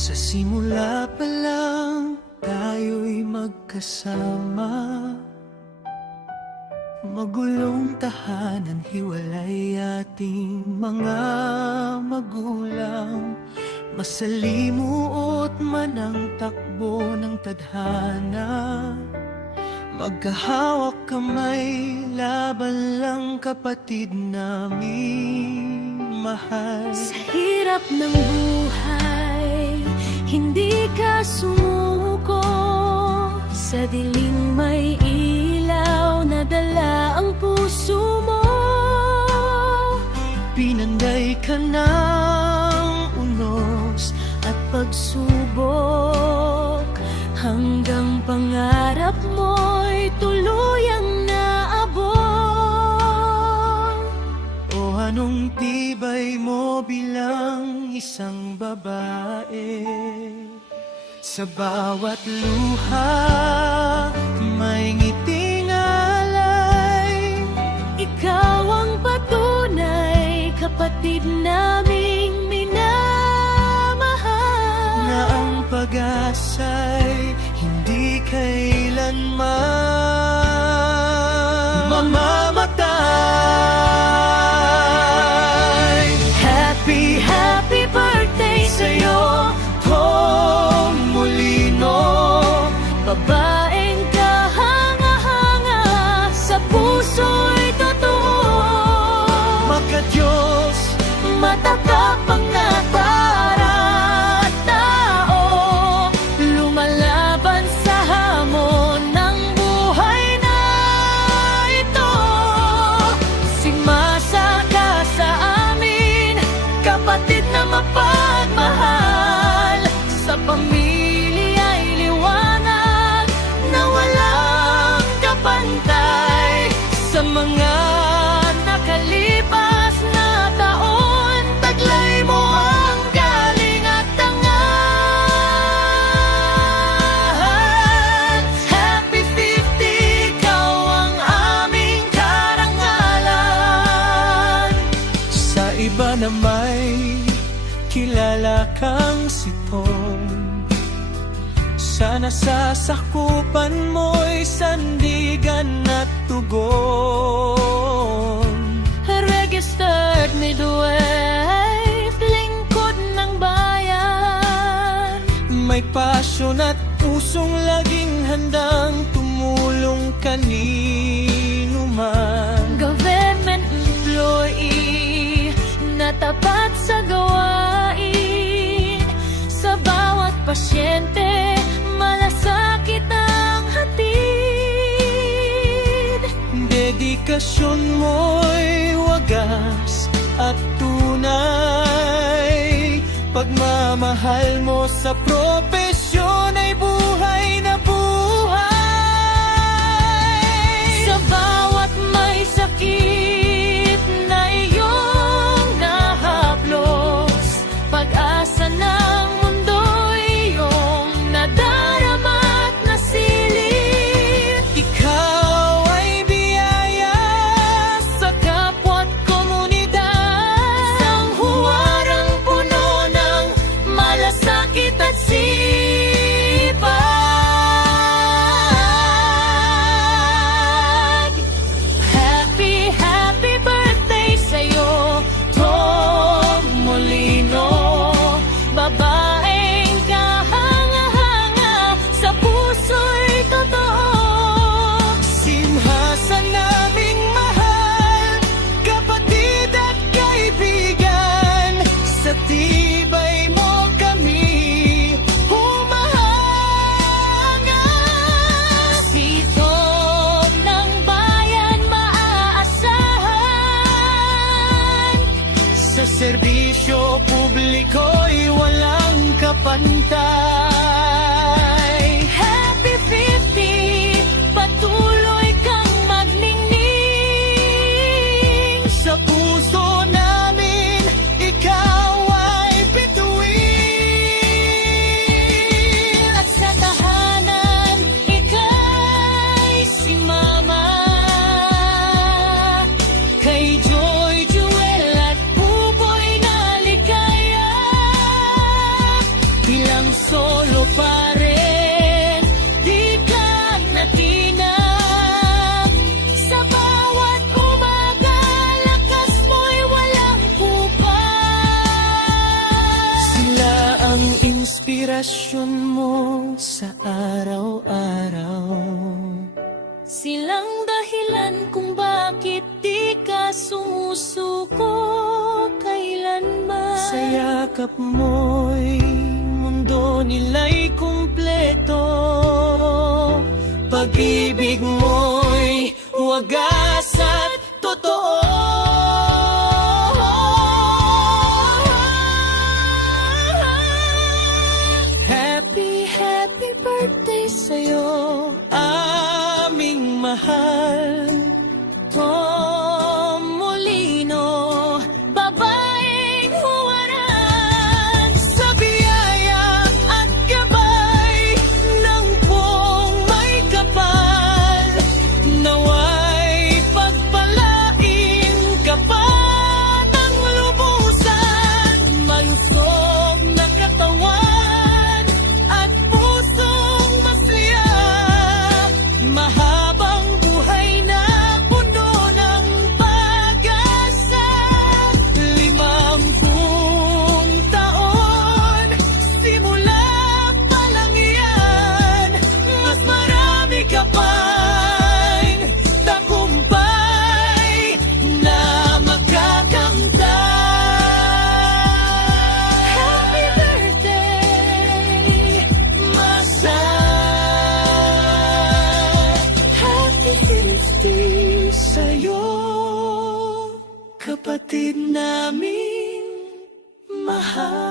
Sa simula pa lang tayo'y magkasama. Magulong tahanan, hiwalay ating mga magulang. Masalimuot man ang takbo ng tadhana. Magkahawak kamay, laban lang kapatid namin mahal. Sa hirap ng buhay, hindi ka sumuko. Sa dilim may ilaw na dala ang puso mo. Pinanday ka ng unos at pagsubok, hanggang pangarap mo'y tuluyang naabot. O anong tibay mo bilang isang babae. Sa bawat luha, may ngiting alay. Ikaw ang patunay, kapatid naming minamahal. Na ang pag-asa'y hindi kailanman mamamatay. Happy, happy birthday sa'yo, Tom Molino. babaeng kahanga-hanga, sa puso'y totoo. Magka-Diyos, Matatapang na tao, lumalaban sa hamon ng buhay na ito. Simasa ka sa amin, kapatid na mapagmahal. Sa pamilya'y liwanag na walang kapantay. Sa mga nakalipas na taon, taglay mo ang galing at tangan. Happy 50, ikaw ang aming karangalan. sa iba na may kilala kang si Tom. Sana sa sakupan mo'y sandigan at tugon. Registered midwife, lingkod ng bayan. May pasyon at pusong laging handang tumulong kanino man. Government employee na tapat sa gawain. Sa bawat pasyente, malasakit ang hatid. Dedikasyon mo'y wagas at tunay. Pagmamahal mo sa propesyon ay buhay na buhay. Sa bawat may sakit na iyong nahaplos, pag-asa ng mundo'y iyong nadarama't nasilip. Ikaw ay biyaya Sa kapwa't komunidad, sang huwarang puno ng malasakit at sipag. Happy, happy birthday sa'yo, Tom Molino. Babaeng kahanga-hanga, sa puso'y totoo. Singhasa naming mahal, kapatid at kaibigan. Sa tibay mo kami humahanga. Sito ng bayan maaasahan. Sa serbisyo publiko'y walang kapantay. Happy 50, patuloy kang magningning. Sa puso namin, ikaw ay bituin. At sa tahanan, ika'y si Mama. Kay Joy, Jewel at Buboy na ligaya. Bilang solo pa rin, di ka natinag. Sa bawat umaga, lakas mo'y walang kupal. Sila ang inspirasyon mo sa araw-araw. Silang dahilan kung bakit di ka sumusuko kailanman. Sa yakap mo'y mundo nila'y kumpleto. Pag-ibig mo'y wagas at totoo. Happy, happy birthday sa'yo, aming mahal. Tom Molino, babaeng huwaran. Sa biyaya at gabay ng buong may kapal, naway pagpalain ka pa ng lubusan. Malusog na katawan at pusong masaya, mahabang buhay na puno ng pag-asa. 50 taon, simula pa lang yan, mas marami ka pang tagumpay na magkakamtan. Happy birthday, Masa. Happy 50 sa'yo, kapatid naming mahal.